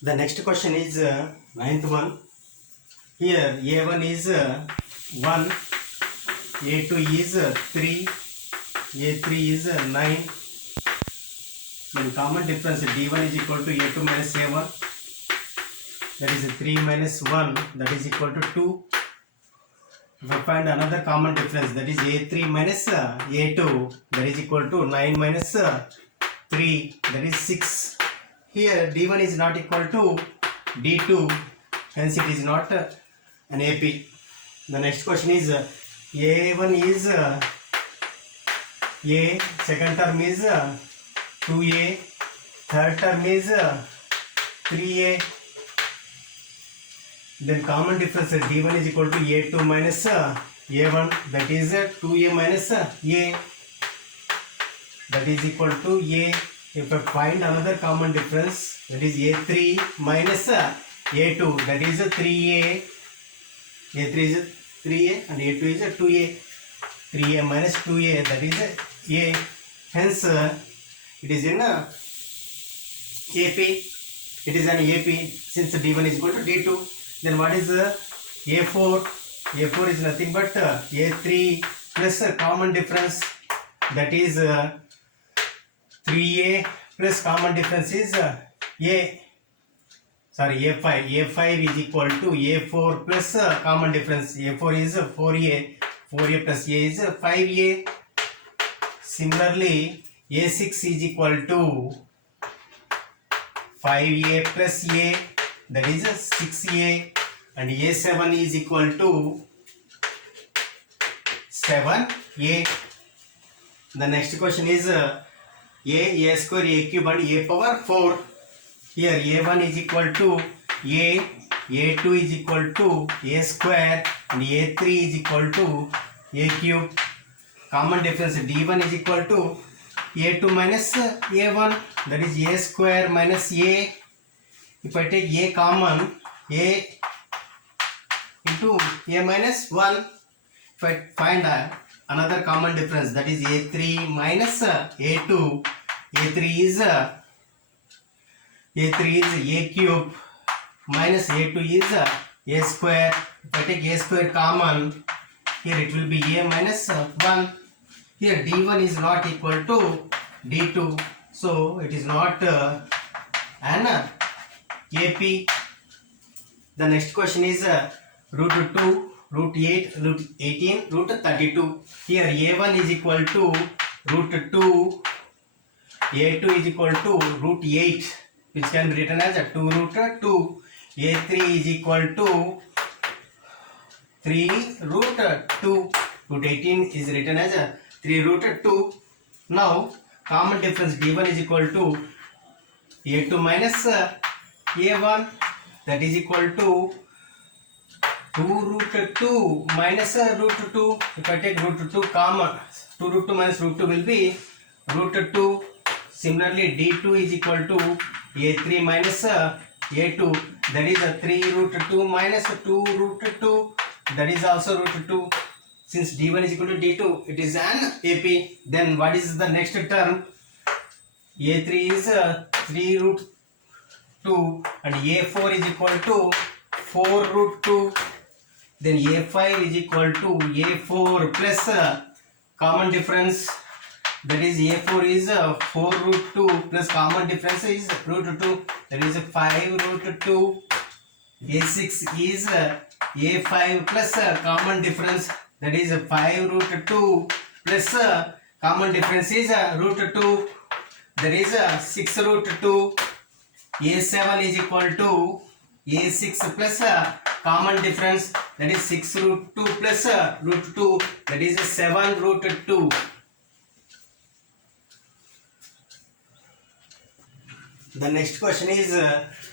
The next question is ninth one. Here a1 is 1, a2 is 3, a3 is 9. Then common difference d1 is equal to a2 minus a1. That is 3 minus 1, that is equal to 2. If I find another common difference, that is a3 minus a2, that is equal to 9 minus 3, that is 6. Here d1 is not equal to d2, hence it is not an AP. The next question is a1 is a, second term is 2a, third term is 3a. Then common difference d1 is equal to a2 minus a1, that is 2a minus a, that is equal to a. If I find another common difference, that is a3 minus a2, that is 3a. a3 is 3a and a2 is 2a. 3a minus 2a, that is a. Hence it is in AP. It is an AP since d1 is equal to d2. Then what is a4? a4 is nothing but a3 plus common difference, that is 3a plus common difference is a5. a5 is equal to a4 plus common difference. a4 is 4a. 4a plus a is 5a. Similarly, a6 is equal to 5a plus a, that is 6a, and a7 is equal to 7a. The next question is a square, a cube and a power 4. Here a1 is equal to a, a2 is equal to a square and a3 is equal to a cube. Common difference d1 is equal to a2 minus a1, that is a square minus a. If I take a common, a into a minus 1. If I find another common difference, that is a3 minus a2, a3 is a cube minus a2 is a square. If I take a square common, here it will be a minus 1. Here d1 is not equal to d2, so it is not an AP. The next question is root 2, root 8, root 18, root 32. Here a1 is equal to root 2, a2 is equal to root 8, which can be written as 2 root 2. a3 is equal to 3 root 2. Root 18 is written as 3 root 2. Now common difference d1 is equal to a2 minus a1, that is equal to 2 root 2 minus root 2. If I take root 2 common, 2 root 2 minus root 2 will be root 2. Similarly d2 is equal to a3 minus a2, that is 3 root 2 minus 2 root 2, that is also root 2. Since d1 is equal to d2, it is an AP. Then what is the next term? a3 is 3 root 2 and a4 is equal to 4 root 2. Then a5 is equal to a4 plus common difference, that is a4 is 4 root 2 plus common difference is root 2, that is 5 root 2. a6 is a5 plus common difference, that is 5 root 2 plus common difference is root 2, that is 6 root 2. a7 is equal to a6 plus common difference, that is 6 root 2 plus root 2, that is 7 root 2. The next question is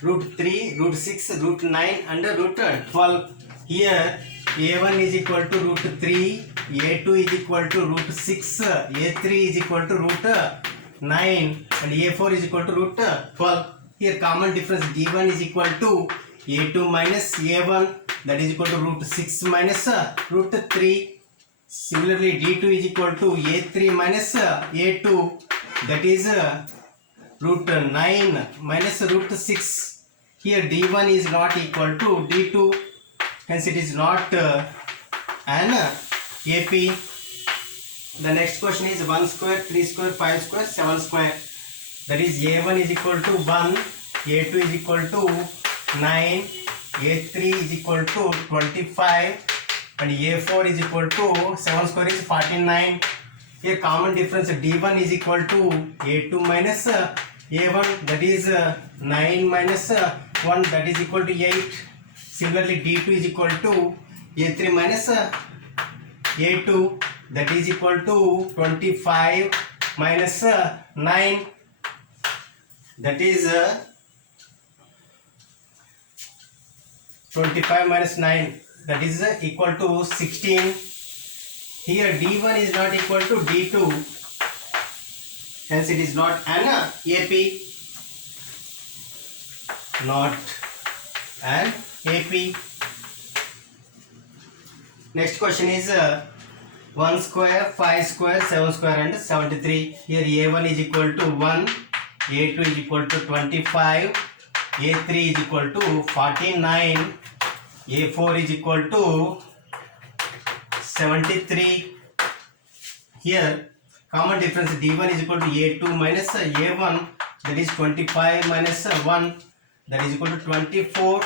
root 3, root 6, root 9 and root 12. Here a1 is equal to root 3, a2 is equal to root 6, a3 is equal to root 9 and a4 is equal to root 12. Here common difference d1 is equal to a2 minus a1, that is equal to root 6 minus root 3. Similarly d2 is equal to a3 minus a2, that is root 9 minus root 6. Here d1 is not equal to d2, hence it is not an AP. The next question is 1 square, 3 square, 5 square, 7 square. That is a1 is equal to 1, a2 is equal to 9, a3 is equal to 25, and a4 is equal to 7 square is 49. Here common difference d1 is equal to a2 minus a1, that is 9 minus 1, that is equal to 8. Similarly d2 is equal to a3 minus a2, that is equal to 25 minus 9, that is 25 minus 9, that is equal to 16. Here d1 is not equal to d2, hence it is not an AP. Not an AP. Next question is 1 square, 5 square, 7 square and 73. Here a1 is equal to 1, a2 is equal to 25, a3 is equal to 49, a4 is equal to 73. Here common difference d1 is equal to a2 minus a1, that is 25 minus 1, that is equal to 24.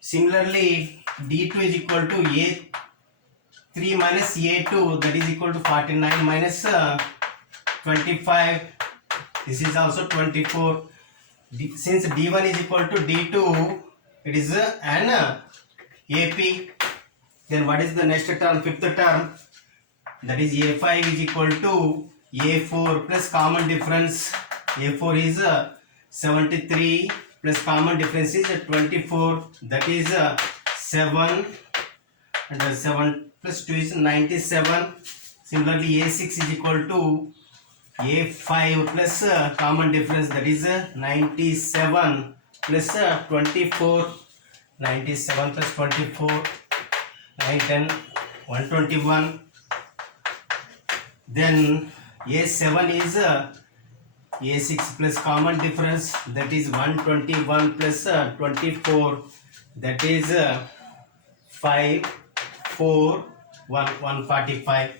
Similarly d2 is equal to a3 minus a2, that is equal to 49 minus 25, this is also 24. Since d1 is equal to d2, it is an AP. Then what is the next term, fifth term? That is a5 is equal to a4 plus common difference. a4 is 73 plus common difference is 24, that is 7, and 7 plus 2 is 97. Similarly a6 is equal to a5 plus common difference, that is 97 plus 24, 97 plus 24, 9, 10, 121. Then a7 is a6 plus common difference, that is 121 plus 24, that is 5, 4, 1, 145.